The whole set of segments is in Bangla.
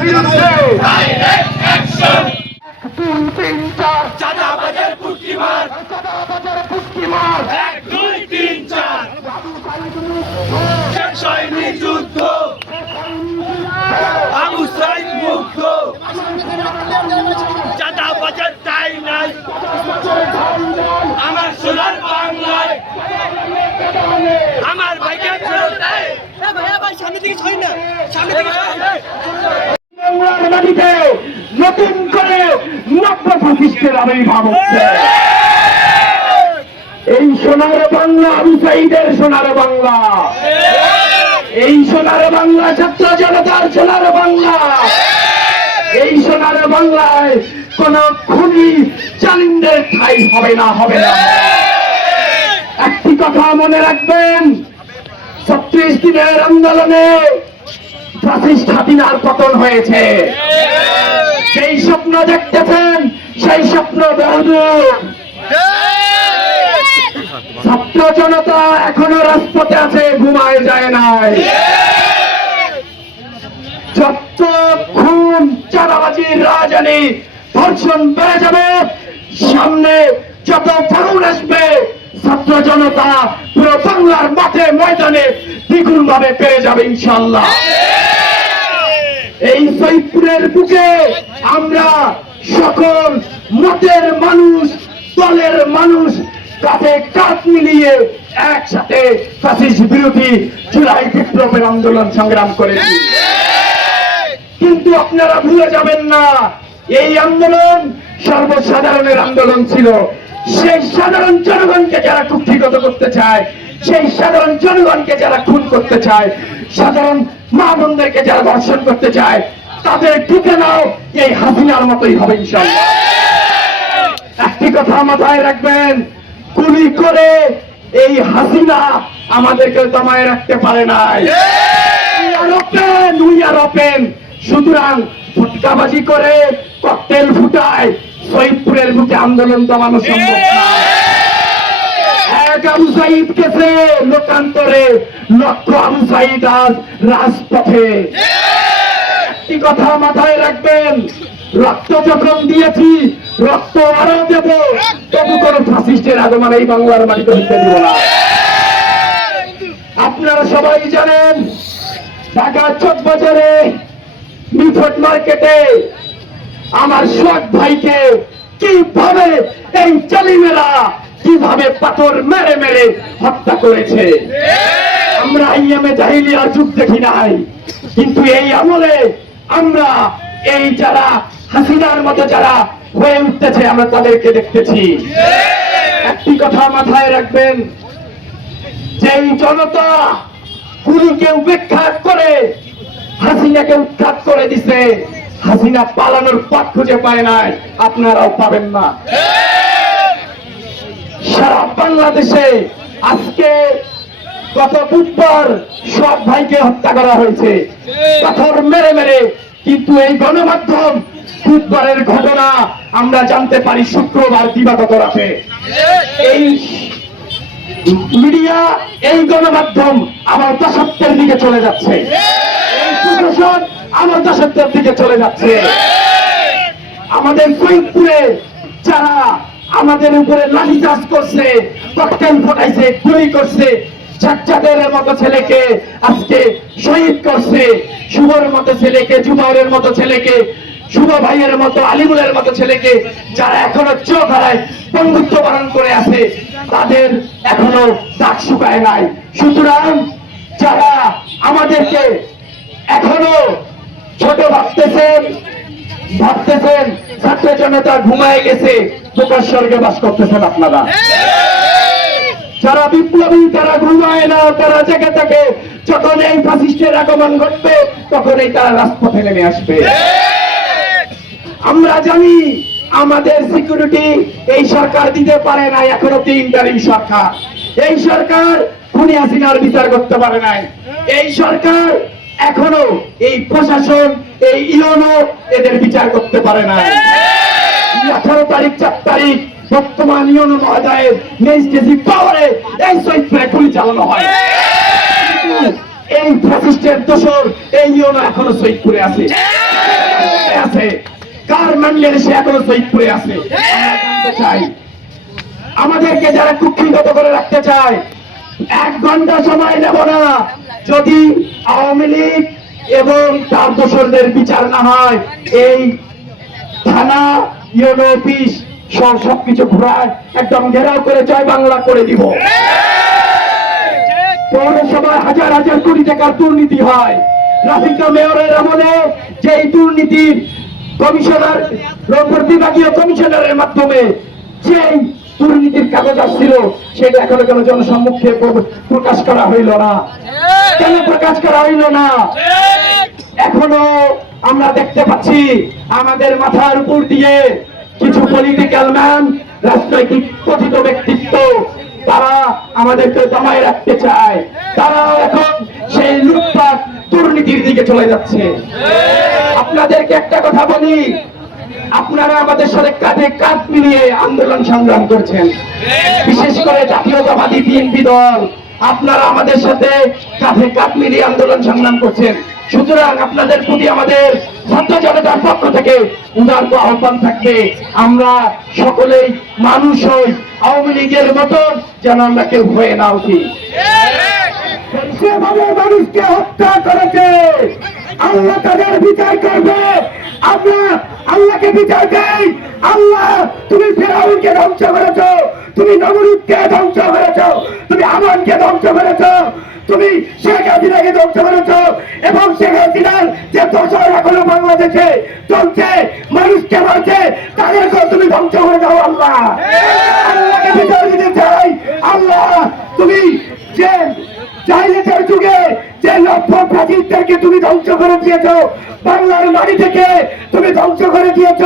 বিরুদ্ধে action! তিন চার চাঁদাবাজের পুটকি মার চাঁদাবাজের পুষ্টি মার এক দুই তিন চার শেখ সৈনিক যুদ্ধ আবু সাইদ মুক্ত চাঁদাবাজের টাই নাই আমার সোনার বাংলায় আমার ভাইকে ফেরত দেয় মাটিতে নতুন করে নব্য প্রতিষ্ঠের আবির্ভাব এই সোনার বাংলা, আবু সাইদের সোনার বাংলা। এই সোনার বাংলা, ছাত্র জনতার সোনার বাংলা। এই সোনার বাংলায় কোন খুনি জালিমদের ঠাই হবে না হবে না। একটি কথা মনে রাখবেন, ছত্রিশ দিনের আন্দোলনে ফাসিস্ট হাতিনার পতন হয়েছে। সেই স্বপ্ন দেখতেছেন, সেই স্বপ্ন বহুদূর ছাত্র জনতা এখনও রাজপথে আছে, ঘুমায় যায় নাই। যত খুন চারাবাজির রাজধানী ধর্ষণ বেড়ে যাবে, সামনে যত ফাগুন আসবে ছাত্র জনতা পুরো বাংলার মাঠে ময়দানে দ্বিগুণ ভাবে পেয়ে যাবে ইনশাল্লাহ এই সৈদপুরের বুকে আমরা সকল মতের মানুষ, দলের মানুষ কাঁধে কাঁধ মিলিয়ে একসাথে ফাসিস্ট বিরোধী জুলাই বিপ্লবের আন্দোলন সংগ্রাম করেছি। কিন্তু আপনারা ভুলে যাবেন না, এই আন্দোলন সর্বসাধারণের আন্দোলন ছিল। সেই সাধারণ জনগণকে যারা কুক্ষিগত করতে চায়, সেই সাধারণ জনগণকে যারা খুন করতে চায়, সাধারণ মা বোনদেরকে যারা ধর্ষণ করতে চায়, তাদের ঠিকানাও এই হাসিনার মতোই হবে ইনশাল্লাহ একটি কথা মাথায় রাখবেন, গুলি করে এই হাসিনা আমাদেরকে দমায় রাখতে পারে নাই. সুতরাং ফুটকাবাজি করে ককটেল ফুটায় শহীদপুরের বুকে আন্দোলন দমানো সম্ভব লোকান্তরে, লক্ষ আবু সাইদ আজ রাজপথে। একটি কথা মাথায় রাখবেন, রক্ত যখন দিয়েছি, রক্ত আরও দেব। তবু কোন ফাসিস্টের আগমন এই বাংলার মাটিতে হইতে দিব না। আপনারা সবাই জানেন, ঢাকা চক বাজারে মিঠট মার্কেটে আমার সোহাগ ভাইকে কীভাবে এই চালিমেরা কীভাবে পাথর মেরে মেরে হত্যা করেছে? আমরা আইএমএ জাহিলিয়ার যুগ দেখি নাই। কিন্তু এই আমলে আমরা এই যারা হাসিনার মতো যারা হয়ে উঠতেছে, আমরা তাদেরকে দেখতেছি। একটি কথা মাথায় রাখবেন, যেই জনতা গুলিকে উপেক্ষা করে হাসিনাকে উৎখাত করে দিছে হাসিনা পালানোর পথ খুঁজে পায় নাই। আপনারাও পাবেন না। সারা বাংলাদেশে আজকে গত বুধবার সব ভাইকে হত্যা করা হয়েছে। পাথর মেরে মেরে, কিন্তু এই গণমাধ্যম বুধবারের ঘটনা আমরা জানতে পারি শুক্রবার দিবাগত রাতে। এই মিডিয়া, এই গণমাধ্যম আমার দশত্বের দিকে চলে যাচ্ছে। এই প্রশাসন আমার দশত্বের দিকে চলে যাচ্ছে। আমাদের ফরিদপুরে যারা আমাদের উপরে লাঠিচার্জ করছে, ককটেল ফোটাইছে, গুলি করছে ছাত্রাদের মতো ছেলেকে আজকে শহীদ করছে। শুভর মতো ছেলেকে জুবাইরের মতো ছেলেকে, শুভ ভাইয়ের মতো, আলিমুলের মতো ছেলেকে যারা এখনও চোখ হারায় বন্ধুত্ব বরণ করে আছে, তাদের এখনও দাগ শুকায় নাই। সুতরাং যারা আমাদেরকে এখনও ছোট ভাবতেছেন ভাবতেছেন ছাত্র জনতা ঘুমায় গেছে প্রকাশ স্বর্গে বাস করতেছেন আপনারা। যারা বিপ্লবী তারা ঘুমায় না, তারা জেগে থাকে। যখন এই ফাসিস্টের আগমন ঘটবে, তখনই তারা রাজপথে নেমে আসবে। আমরা জানি আমাদের সিকিউরিটি এই সরকার দিতে পারে না এখনও তিনটারিম সরকার। এই সরকার খুনি হাসিনার বিচার করতে পারে নাই। এই সরকার এখনও এই প্রশাসন এই ইউনো এদের বিচার করতে পারে না। আঠারো তারিখ চার তারিখ বর্তমান ইউনো মহোদয়ের মেজিস্ট্রেসি পাওয়ারে এই চৈত্রে গুলি চালানো হয়। এই ফাসিস্টের দোষর এই ইউনো এখনও সৈদপুরে আছে। আছে। কার ম্যান্ডেল সে এখনও সৈদপুরে আছে? চাই আমাদেরকে যারা কুক্ষিগত করে রাখতে চায় এক ঘণ্টা সময় নেব না। যদি আওয়ামী লীগ এবং তার দোসরদের বিচার না হয়, এই থানা, ইউনো অফিস সব সবকিছু ঘোরায় একদম ঘেরাও করে জয় বাংলা করে দিব। পৌরসভায় হাজার হাজার কোটি টাকার দুর্নীতি হয়। রাফিকা মেয়রের আমলে যে দুর্নীতির কমিশনার বিভাগীয় কমিশনারের মাধ্যমে যে দুর্নীতির কাগজ আসছিল, সেটা এখনও কেন জনসম্মুখে প্রকাশ করা হইল না? কেন প্রকাশ করা হইল না? এখনও আমরা দেখতে পাচ্ছি, আমাদের মাথার উপর দিয়ে কিছু পলিটিক্যাল ম্যান রাজনৈতিক কথিত ব্যক্তিত্ব, তারা আমাদেরকে জমায় রাখতে চায়। তারা এখন সেই লুটপাট, দুর্নীতির দিকে চলে যাচ্ছে। আপনাদেরকে একটা কথা বলি আপনারা আমাদের সাথে কাঁধে কাঁধ মিলিয়ে আন্দোলন সংগ্রাম করছেন। বিশেষ করে জাতীয়তাবাদী বিএনপি দল, আপনারা আমাদের সাথে কাঁধে কাঁধ মিলিয়ে আন্দোলন সংগ্রাম করছেন। সুতরাং আপনাদের প্রতি আমাদের ছাত্র জনতার পক্ষ থেকে উদার্ত আহ্বান থাকবে, আমরা সকলেই মানুষ হই, আওয়ামী লীগের মতন যেন আমরা কেউ হয়ে না উঠি। সেভাবে মানুষকে হত্যা করেছে, আল্লাহ তাদের বিচার করবে। আমরা আল্লাহকে বিচার দেই। আল্লাহ, তুমি ফেরাউনকে ধ্বংস করেছ। তুমি নমরুদকে ধ্বংস করেছ? তুমি আমানকে ধ্বংস করেছ? তুমি শেখ হাসিনাকে ধ্বংস করেছ? এবং শেখ হাসিনার যে দোষর এখনও বাংলাদেশে চলছে, মানুষকে মারছে তাদেরকেও তুমি ধ্বংস করে দাও, আল্লাহ। আল্লাহকে বিচার দিতে চাই। আল্লাহ, তুমি যে চাইলেটের যুগে যে লক্ষ প্রাচীরদেরকে তুমি ধ্বংস করে দিয়েছ বাংলার মাটি থেকে তুমি ধ্বংস করে দিয়েছ।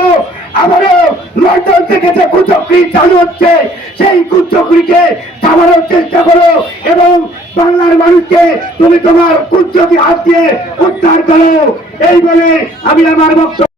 আবারও লন্ডন থেকে যে কুচক্রি চালু হচ্ছে, সেই কুচক্রিকে থামানোর চেষ্টা করো এবং বাংলার মানুষকে তুমি তোমার কুচকি হাত দিয়ে উদ্ধার করো। এই বলে আমি আমার বক্তব্য